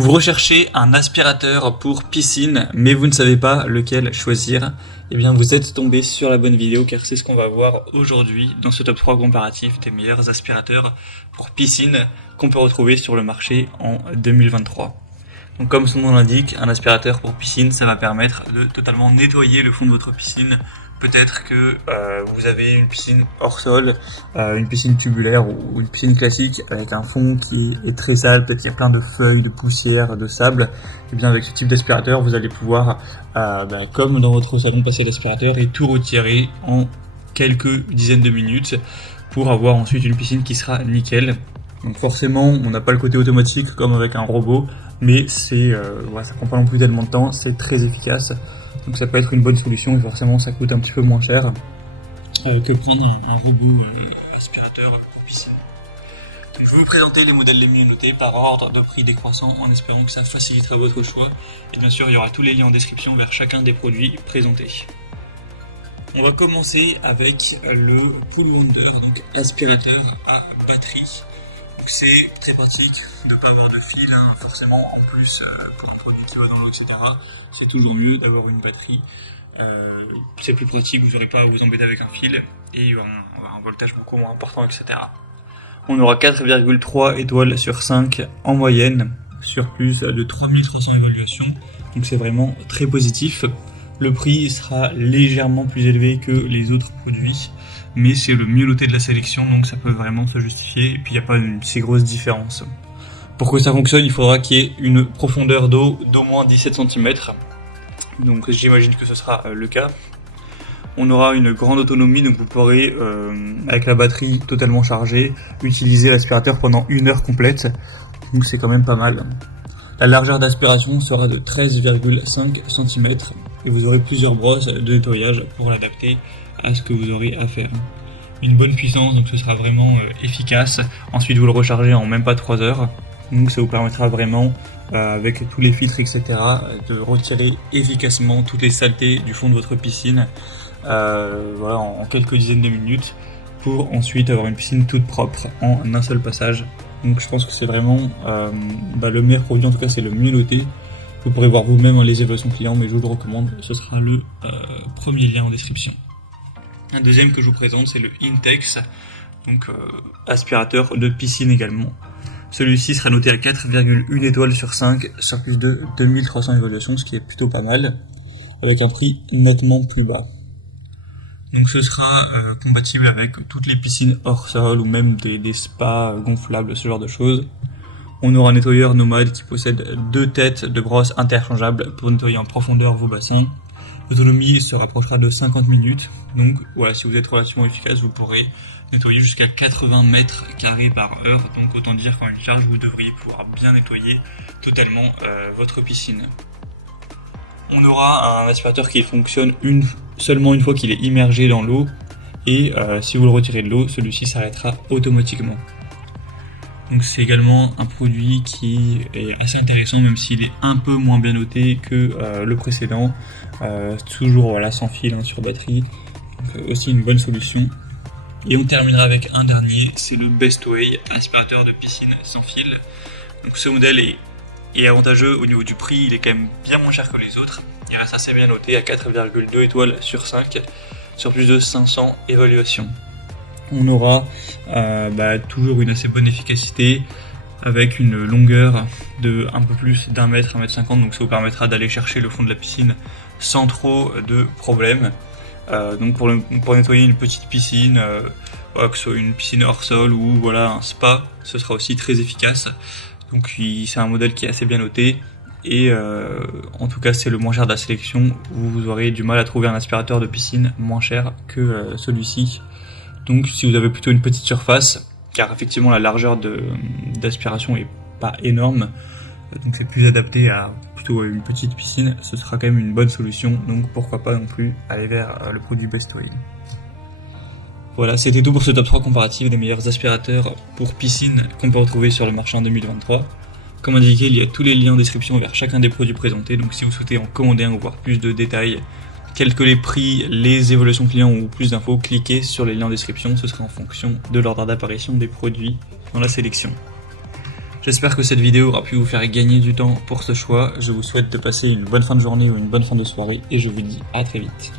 Vous recherchez un aspirateur pour piscine, mais vous ne savez pas lequel choisir. Eh bien, vous êtes tombé sur la bonne vidéo car c'est ce qu'on va voir aujourd'hui dans ce top 3 comparatif des meilleurs aspirateurs pour piscine qu'on peut retrouver sur le marché en 2023. Donc, comme son nom l'indique, un aspirateur pour piscine, ça va permettre de totalement nettoyer le fond de votre piscine. Peut-être que vous avez une piscine hors sol, une piscine tubulaire ou une piscine classique avec un fond qui est très sale, peut-être qu'il y a plein de feuilles, de poussière, de sable. Et bien avec ce type d'aspirateur, vous allez pouvoir, comme dans votre salon, passer l'aspirateur et tout retirer en quelques dizaines de minutes pour avoir ensuite une piscine qui sera nickel. Donc forcément, on n'a pas le côté automatique comme avec un robot, mais ça prend pas non plus tellement de temps, c'est très efficace. Donc ça peut être une bonne solution et forcément ça coûte un petit peu moins cher que prendre un robot aspirateur pour piscine. Donc je vais vous présenter les modèles les mieux notés par ordre de prix décroissant en espérant que ça facilitera votre choix. Et bien sûr il y aura tous les liens en description vers chacun des produits présentés. On va commencer avec le Pool Wonder, donc aspirateur à batterie. Donc c'est très pratique de ne pas avoir de fil, forcément en plus pour un produit qui va dans l'eau, etc. C'est toujours mieux d'avoir une batterie. C'est plus pratique, vous n'aurez pas à vous embêter avec un fil et il y aura un voltage beaucoup moins important, etc. On aura 4,3 étoiles sur 5 en moyenne sur plus de 3300 évaluations. Donc c'est vraiment très positif. Le prix sera légèrement plus élevé que les autres produits, mais c'est le mieux noté de la sélection, donc ça peut vraiment se justifier, et puis il n'y a pas une si grosse différence. Pour que ça fonctionne, il faudra qu'il y ait une profondeur d'eau d'au moins 17 cm, donc j'imagine que ce sera le cas. On aura une grande autonomie, donc vous pourrez, avec la batterie totalement chargée, utiliser l'aspirateur pendant 1 heure complète, donc c'est quand même pas mal. La largeur d'aspiration sera de 13,5 cm et vous aurez plusieurs brosses de nettoyage pour l'adapter à ce que vous aurez à faire. Une bonne puissance, donc ce sera vraiment efficace. Ensuite vous le rechargez en même pas 3 heures. Donc ça vous permettra vraiment, avec tous les filtres, etc., de retirer efficacement toutes les saletés du fond de votre piscine en quelques dizaines de minutes pour ensuite avoir une piscine toute propre en un seul passage. Donc je pense que c'est vraiment le meilleur produit, en tout cas c'est le mieux noté. Vous pourrez voir vous-même les évaluations clients, mais je vous le recommande, ce sera le premier lien en description. Un deuxième que je vous présente, c'est le Intex, donc aspirateur de piscine également. Celui-ci sera noté à 4,1 étoiles sur 5 sur plus de 2300 évaluations, ce qui est plutôt pas mal, avec un prix nettement plus bas. Donc ce sera compatible avec toutes les piscines hors sol ou même des spas gonflables, ce genre de choses. On aura un nettoyeur nomade qui possède 2 têtes de brosse interchangeables pour nettoyer en profondeur vos bassins. L'autonomie se rapprochera de 50 minutes. Donc voilà, si vous êtes relativement efficace, vous pourrez nettoyer jusqu'à 80 mètres carrés par heure. Donc autant dire qu'en une charge, vous devriez pouvoir bien nettoyer totalement votre piscine. On aura un aspirateur qui fonctionne seulement une fois qu'il est immergé dans l'eau et si vous le retirez de l'eau, celui-ci s'arrêtera automatiquement. Donc c'est également un produit qui est assez intéressant même s'il est un peu moins bien noté que le précédent. Toujours sans fil sur batterie, donc aussi une bonne solution. Et on terminera avec un dernier, c'est le Bestway, aspirateur de piscine sans fil. Donc ce modèle est avantageux au niveau du prix, il est quand même bien moins cher que les autres. Il reste assez bien noté à 4,2 étoiles sur 5 sur plus de 500 évaluations. On aura toujours une assez bonne efficacité avec une longueur de un peu plus d'1 mètre, 1,50 m, donc ça vous permettra d'aller chercher le fond de la piscine sans trop de problèmes. Donc pour nettoyer une petite piscine, que ce soit une piscine hors sol ou un spa, ce sera aussi très efficace. Donc c'est un modèle qui est assez bien noté et en tout cas c'est le moins cher de la sélection. Vous aurez du mal à trouver un aspirateur de piscine moins cher que celui-ci. Donc si vous avez plutôt une petite surface, car effectivement la largeur d'aspiration est pas énorme, donc c'est plus adapté à plutôt une petite piscine, ce sera quand même une bonne solution, donc pourquoi pas non plus aller vers le produit Bestway. Voilà, c'était tout pour ce top 3 comparatif des meilleurs aspirateurs pour piscine qu'on peut retrouver sur le marché en 2023. Comme indiqué, il y a tous les liens en description vers chacun des produits présentés, donc si vous souhaitez en commander un ou voir plus de détails, quels que les prix, les évaluations clients ou plus d'infos, cliquez sur les liens en description, ce sera en fonction de l'ordre d'apparition des produits dans la sélection. J'espère que cette vidéo aura pu vous faire gagner du temps pour ce choix. Je vous souhaite de passer une bonne fin de journée ou une bonne fin de soirée et je vous dis à très vite.